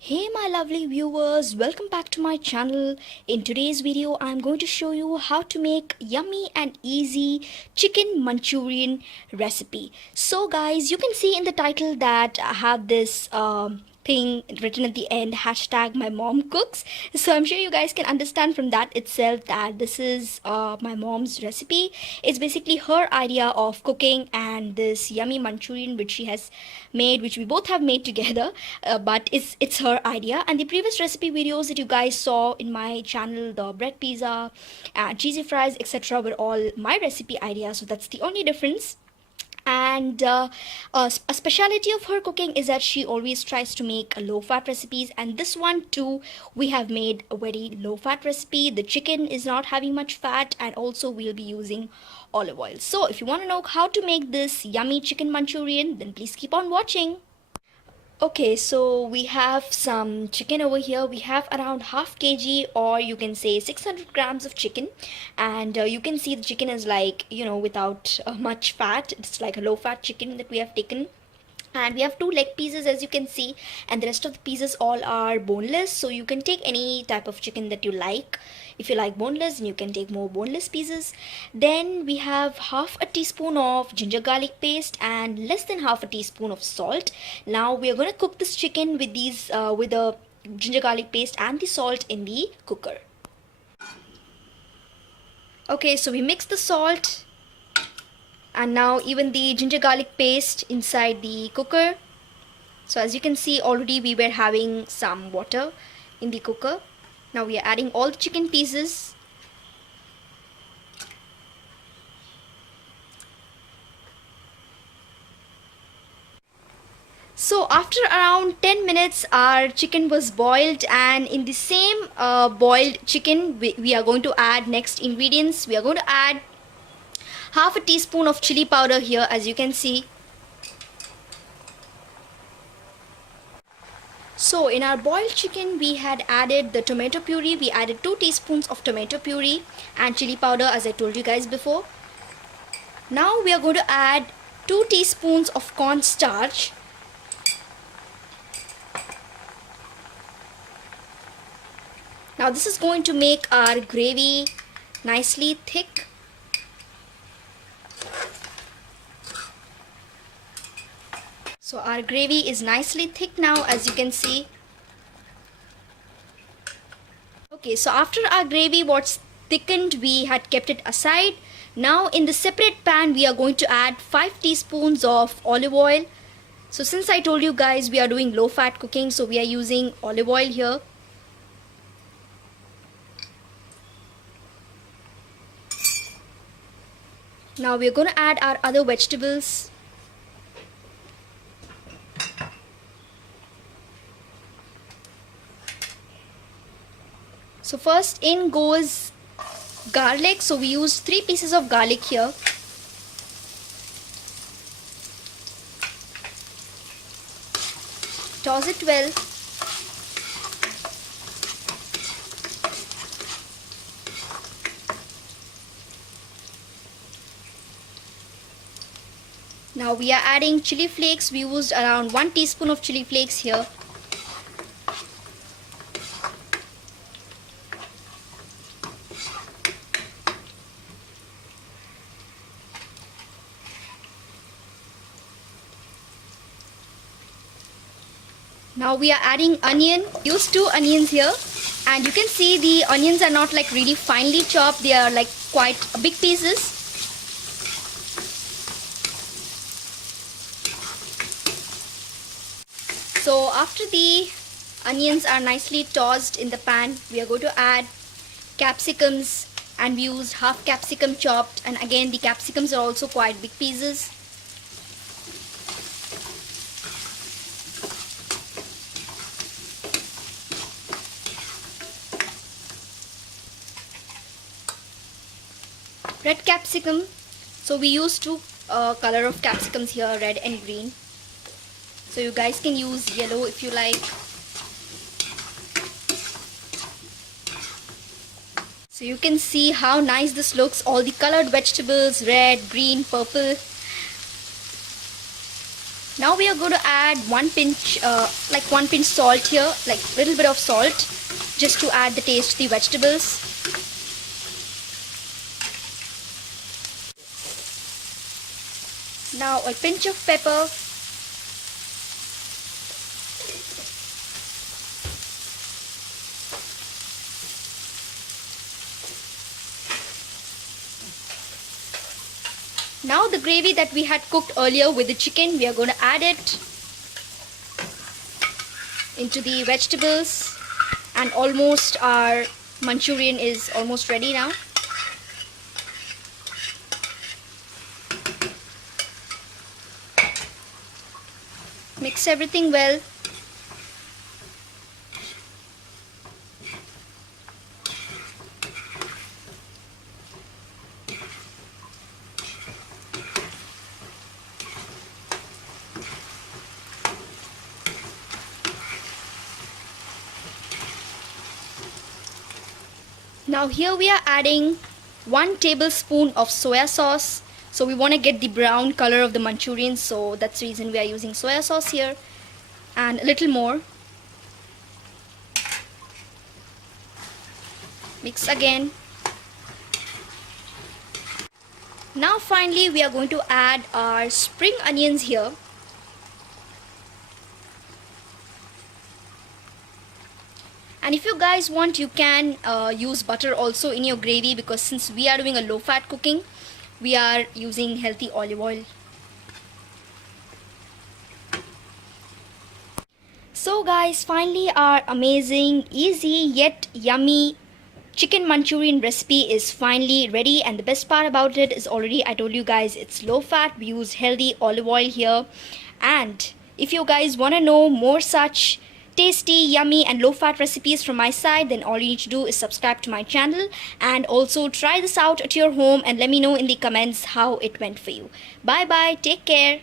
Hey my lovely viewers, welcome back to my channel. In today's video, I'm going to show you how to make yummy and easy chicken Manchurian recipe. So guys, you can see in the title that I have this thing written at the end, hashtag my mom cooks. So I'm sure you guys can understand from that itself that this is my mom's recipe. It's basically her idea of cooking and this yummy Manchurian which she has made, which we both have made together, but it's her idea. And the previous recipe videos that you guys saw in my channel, the bread pizza and cheesy fries, etc., were all my recipe ideas. So that's the only difference. And a speciality of her cooking is that she always tries to make low fat recipes, and this one too we have made a very low fat recipe. The chicken is not having much fat, and also we'll be using olive oil. So if you want to know how to make this yummy chicken Manchurian, then please keep on watching. Okay, so we have some chicken over here. We have around half kg, or you can say 600 grams of chicken. And you can see the chicken is like, without much fat. It's like a low fat chicken that we have taken. And we have two leg pieces, as you can see, and the rest of the pieces all are boneless. So you can take any type of chicken that you like. If you like boneless, then you can take more boneless pieces. Then we have half a teaspoon of ginger garlic paste and less than half a teaspoon of salt. Now we are going to cook this chicken with with the ginger garlic paste and the salt in the cooker. Okay, so we mix the salt and now even the ginger garlic paste inside the cooker. So as you can see, already we were having some water in the cooker. Now we are adding all the chicken pieces. So after around 10 minutes our chicken was boiled, and in the same boiled chicken we are going to add next ingredients. We are going to add half a teaspoon of chili powder here, as you can see. So in our boiled chicken we had added the tomato puree. We added 2 teaspoons of tomato puree and chili powder, as I told you guys before. Now we are going to add 2 teaspoons of cornstarch. Now this is going to make our gravy nicely thick. So our gravy is nicely thick now, as you can see. Okay, so after our gravy was thickened, we had kept it aside. Now in the separate pan we are going to add 5 teaspoons of olive oil. So since I told you guys we are doing low fat cooking, so we are using olive oil here. Now we are going to add our other vegetables. So first in goes garlic. So we used 3 pieces of garlic here. Toss it well. Now we are adding chili flakes. We used around 1 teaspoon of chili flakes here. Now we are adding onion. Use 2 onions here, and you can see the onions are not like really finely chopped. They are like quite big pieces. So after the onions are nicely tossed in the pan, we are going to add capsicums, and we used half capsicum chopped, and again the capsicums are also quite big pieces. Red capsicum. So we used 2 color of capsicums here, red and green. So you guys can use yellow if you like. So you can see how nice this looks. All the colored vegetables, red, green, purple. Now Now we are going to add one pinch salt here, like a little bit of salt, just to add the taste to the vegetables. Now a pinch of pepper. Now the gravy that we had cooked earlier with the chicken, we are going to add it into the vegetables, and almost our Manchurian is almost ready now. Mix everything well. Now here we are adding 1 tablespoon of soya sauce. So we want to get the brown color of the Manchurian, so that's the reason we are using soya sauce here. And a little more. Mix again. Now finally we are going to add our spring onions here. And if you guys want, you can use butter also in your gravy, because since we are doing a low fat cooking, we are using healthy olive oil. So guys, finally our amazing, easy yet yummy chicken Manchurian recipe is finally ready. And the best part about it is, already I told you guys, it's low fat. We use healthy olive oil here. And if you guys want to know more such tasty, yummy and low fat recipes from my side, then all you need to do is subscribe to my channel, and also try this out at your home and let me know in the comments how it went for you. Bye bye, take care.